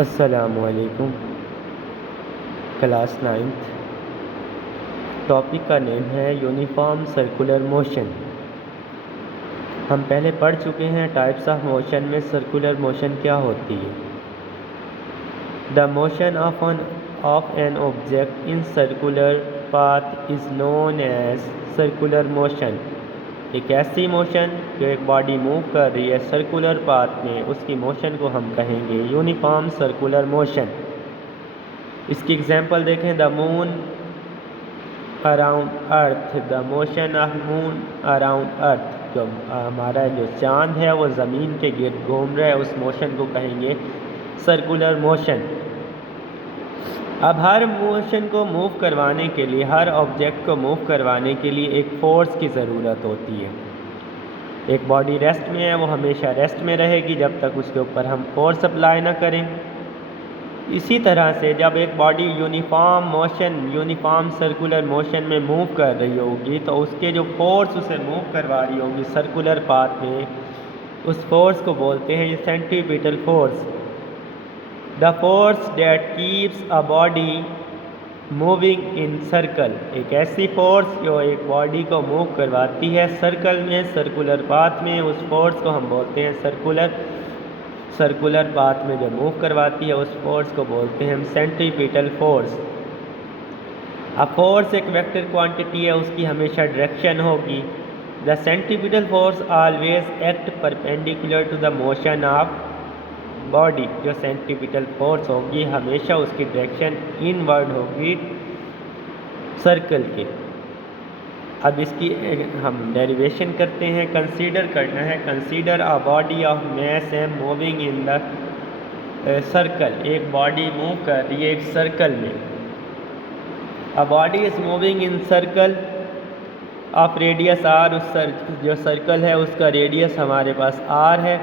अस्सलामुअलैकुम। Class 9th। Topic का name है यूनिफॉर्म सर्कुलर मोशन। हम पहले पढ़ चुके हैं टाइप्स ऑफ मोशन में सर्कुलर मोशन क्या होती है। The motion of an object in circular path is known as circular motion. एक ऐसी मोशन जो एक बॉडी मूव कर रही है सर्कुलर पाथ में, उसकी मोशन को हम कहेंगे यूनिफॉर्म सर्कुलर मोशन। इसकी एग्जांपल देखें, the moon around earth, the motion of moon around earth. जो हमारा जो चांद है वो ज़मीन के गिर्द घूम रहा है, उस मोशन को कहेंगे सर्कुलर मोशन। अब हर मोशन को मूव करवाने के लिए, हर ऑब्जेक्ट को मूव करवाने के लिए एक फोर्स की ज़रूरत होती है। एक बॉडी रेस्ट में है, वो हमेशा रेस्ट में रहेगी जब तक उसके ऊपर हम फोर्स अप्लाई ना करें। इसी तरह से जब एक body uniform motion, uniform circular motion में मूव कर रही होगी तो उसके जो फोर्स उसे मूव करवा रही होगी सर्कुलर पाथ में, उस फोर्स को बोलते हैं centripetal force. The force that keeps a body moving in circle. एक ऐसी फोर्स जो एक बॉडी को मूव करवाती है सर्कल में, सर्कुलर पाथ में, उस फोर्स को हम बोलते हैं सर्कुलर पाथ में जो मूव करवाती है उस फोर्स को बोलते हैं हम सेंट्रीपिटल फोर्स। अब फोर्स एक वेक्टर क्वांटिटी है, उसकी हमेशा डायरेक्शन होगी। The centripetal force always act perpendicular to the motion of body. जो सेंट्रीपिटल फोर्स होगी हमेशा उसकी डायरेक्शन इनवर्ड होगी सर्कल के। अब इसकी हम डेरिवेशन करते हैं, कंसीडर करना है। Consider a body of mass m moving in the circle. एक बॉडी मूव कर रही है एक सर्कल में। A body is moving in circle of radius r. उस जो सर्कल है उसका रेडियस हमारे पास आर है,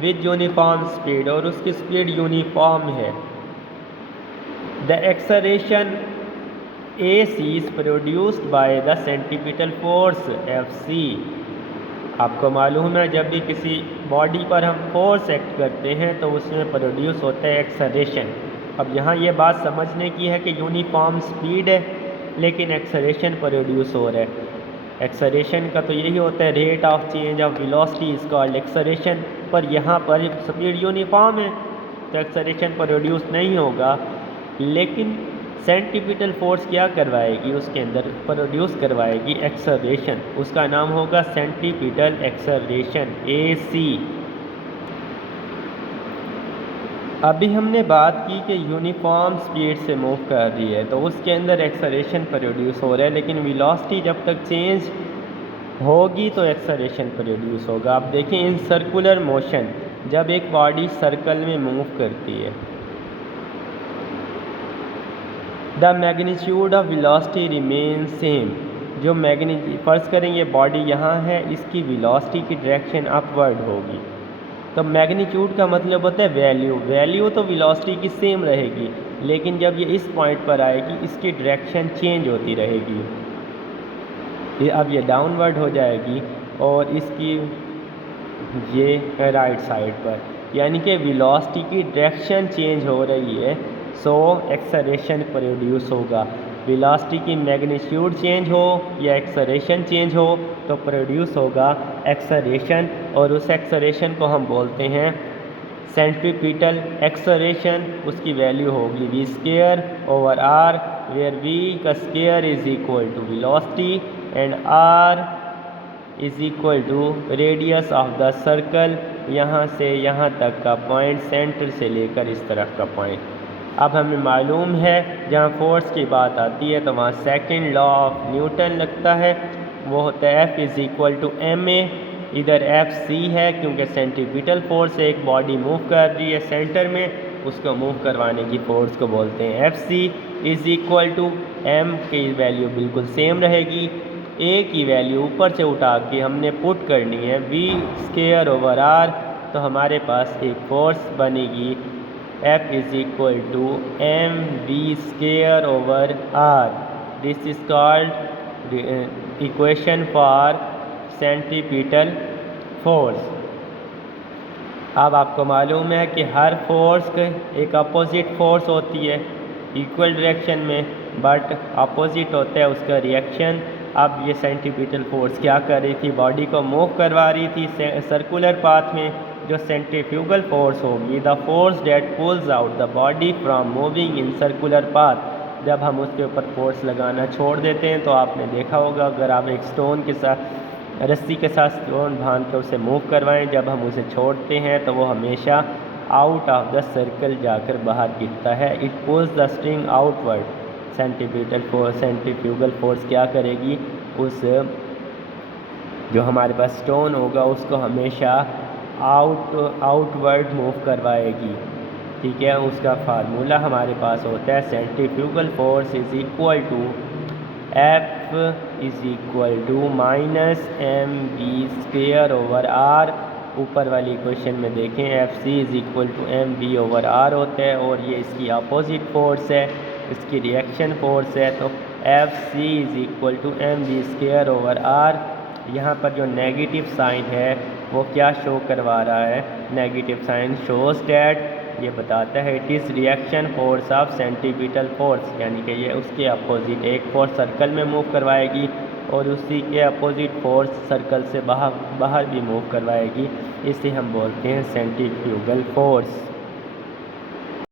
विद यूनिफॉर्म स्पीड, और उसकी स्पीड यूनिफॉर्म है। The acceleration AC is produced by the centripetal force FC। आपको मालूम है जब भी किसी बॉडी पर हम फोर्स एक्ट करते हैं तो उसमें प्रोड्यूस होता है एक्सेलरेशन। अब यहाँ ये बात समझने की है कि यूनिफॉर्म स्पीड है लेकिन एक्सेलरेशन प्रोड्यूस हो रहा है। एक्सेलरेशन का तो यही होता है rate of change of velocity is called acceleration, पर यहाँ पर स्पीड यूनिफॉर्म है तो एक्सेलरेशन प्रोड्यूस नहीं होगा। लेकिन सेंट्रीपिटल फोर्स क्या करवाएगी, उसके अंदर प्रोड्यूस करवाएगी एक्सेलरेशन। उसका नाम होगा सेंट्रीपिटल एक्सेलरेशन AC। अभी हमने बात की कि यूनिफॉर्म स्पीड से मूव कर रही है तो उसके अंदर एक्सेलरेशन प्रोड्यूस हो रहा है, लेकिन वेलोसिटी जब तक चेंज होगी तो एक्सेलरेशन प्रोड्यूस होगा। अब देखें इन सर्कुलर मोशन, जब एक बॉडी सर्कल में मूव करती है, the magnitude of velocity remain same. जो फर्ज करें ये बॉडी यहाँ है, इसकी वेलोसिटी की डायरेक्शन अपवर्ड होगी। तो मैग्नीट्यूड का मतलब होता है वैल्यू। वैल्यू तो वेलोसिटी की सेम रहेगी, लेकिन जब ये इस पॉइंट पर आएगी इसकी डायरेक्शन चेंज होती रहेगी। अब ये डाउनवर्ड हो जाएगी और इसकी ये राइट साइड पर, यानी कि वेलोसिटी की डायरेक्शन चेंज हो रही है, सो एक्सेलरेशन प्रोड्यूस होगा। वेलोसिटी की मैग्नीट्यूड चेंज हो या एक्सेलरेशन चेंज हो तो प्रोड्यूस होगा एक्सेलरेशन, और उस एक्सेलरेशन को हम बोलते हैं सेंट्रीपिटल एक्सेलरेशन। उसकी वैल्यू होगी v²/r, वेयर v का square is equal to velocity and r is equal to radius of the circle. यहाँ से यहाँ तक का पॉइंट, सेंटर से लेकर इस तरफ का पॉइंट। अब हमें मालूम है जहाँ फोर्स की बात आती है तो वहाँ सेकंड लॉ ऑफ न्यूटन लगता है, वो होता है F is equal to ma। इधर FC है क्योंकि सेंट्रीपिटल फोर्स से एक बॉडी मूव कर रही है सेंटर में, उसको मूव करवाने की फोर्स को बोलते हैं FC is equal to m। की वैल्यू बिल्कुल सेम रहेगी, a की वैल्यू ऊपर से उठा के हमने पुट करनी है v²/r, तो हमारे पास एक फोर्स बनेगी F is equal to mv²/r। This is called equation for centripetal force. अब आपको मालूम है कि हर फोर्स के एक अपोजिट फोर्स होती है इक्वल डायरेक्शन में, बट अपोजिट होता है उसका रिएक्शन। अब ये सेंट्रीपिटल फोर्स क्या कर रही थी, बॉडी को मूव करवा रही थी सर्कुलर पाथ में। जो सेंट्रीफ्यूगल फोर्स होगी, the force that pulls out the body from moving in circular path. जब हम उसके ऊपर फोर्स लगाना छोड़ देते हैं तो आपने देखा होगा, अगर आप एक स्टोन के साथ रस्सी के साथ स्टोन बांध के उसे मूव करवाएं, जब हम उसे छोड़ते हैं तो वो हमेशा आउट ऑफ द सर्कल जाकर बाहर गिरता है। It pulls the string outward. Centrifugal force क्या करेगी, उस जो हमारे पास स्टोन होगा उसको हमेशा आउटवर्ड मूव करवाएगी। ठीक है, उसका फार्मूला हमारे पास होता है centrifugal force is equal to F is equal to minus m v square over r. ऊपर वाली क्वेश्चन में देखें F C is equal to m v over r होता है, और ये इसकी अपोजिट फोर्स है, इसकी रिएक्शन फोर्स है। तो F C is equal to m v square over r. यहाँ पर जो नेगेटिव साइन है वो क्या शो करवा रहा है, नेगेटिव साइन शोज डैट, ये बताता है it is reaction force of centripetal force, यानी कि ये उसके अपोजिट एक फोर्स सर्कल में मूव करवाएगी और उसी के अपोजिट फोर्स सर्कल से बाहर भी मूव करवाएगी। इसे हम बोलते हैं सेंट्रीफ्यूगल फोर्स।